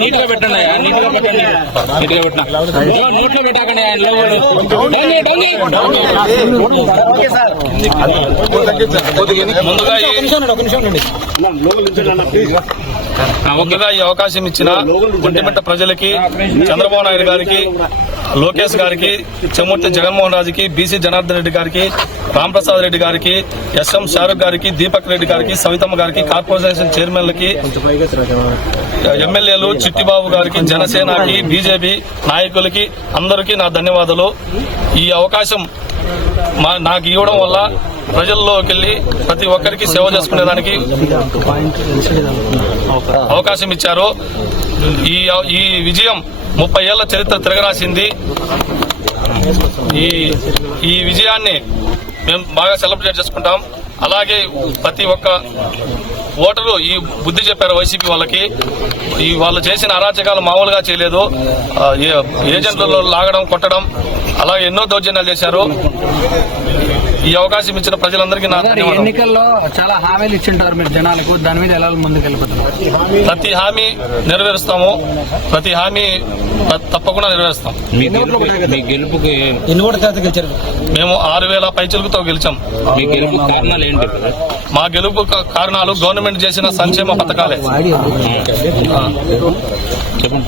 Neat గా పెట్టండి, neat గా పెట్టండి, నీట్ గా పెట్టిన నోట్లో పెట్టకండి. ముందుగా ఈ అవకాశం ఇచ్చిన ఒంటిమిట్ట ప్రజలకి, చంద్రబాబు నాయుడు గారికి, లోకేష్ గారికి, చెమ్మూర్తి జగన్మోహన్ రాజుకి, బీసీ జనార్దన్ రెడ్డి గారికి, రాంప్రసాద్ రెడ్డి గారికి, ఎస్ఎం షారుఖ్ గారికి, దీపక్ రెడ్డి గారికి, సవితమ్మ గారికి, కార్పొరేషన్ చైర్మన్లకి, ఎమ్మెల్యేలు చిట్టిబాబు గారికి, జనసేనకి, బీజేపీ నాయకులకి అందరికీ నా ధన్యవాదాలు. ఈ అవకాశం నాకు ఇవ్వడం వల్ల ప్రజల్లోకి వెళ్లి ప్రతి ఒక్కరికి సేవ చేసుకునేదానికి అవకాశం ఇచ్చారు. ఈ విజయం 30 ఏళ్ల చరిత్ర తిరగరాసింది. ఈ విజయాన్ని మేము బాగా సెలబ్రేట్ చేసుకుంటాం. అలాగే ప్రతి ఒక్క ఓటరు ఈ బుద్ధి చెప్పారు వైసీపీ వాళ్ళకి. వాళ్ళు చేసిన అరాచకాలు మామూలుగా చేయలేదు. ఏజెంట్లలో లాగడం, కొట్టడం, అలాగే ఎన్నో దౌర్జన్యాలు చేశారు. ఈ అవకాశం ఇచ్చిన ప్రజలందరికీ నా ధన్యవాదాలు. ఎన్నికల్లో చాలా హామీలు ఇచ్చింటారు మీరు జనాలకు, దాని మీద ఎలా ముందుకెళ్ళిపోతున్నారు? ప్రతి హామీ నెరవేరుస్తాము, ప్రతి హామీ తప్పకుండా నెరవేరుస్తాం. మీ గెలుపుకి ఎన్ని ఓట్ల శాతం గెలిచారు? మేము 6000 పైచిలుకుతో గెలిచాం. మీ గెలుపు కారణాలు ఏంటి? మా గెలుపు కారణాలు గవర్నమెంట్ చేసిన సంక్షేమ పథకాలే. చెప్పండి.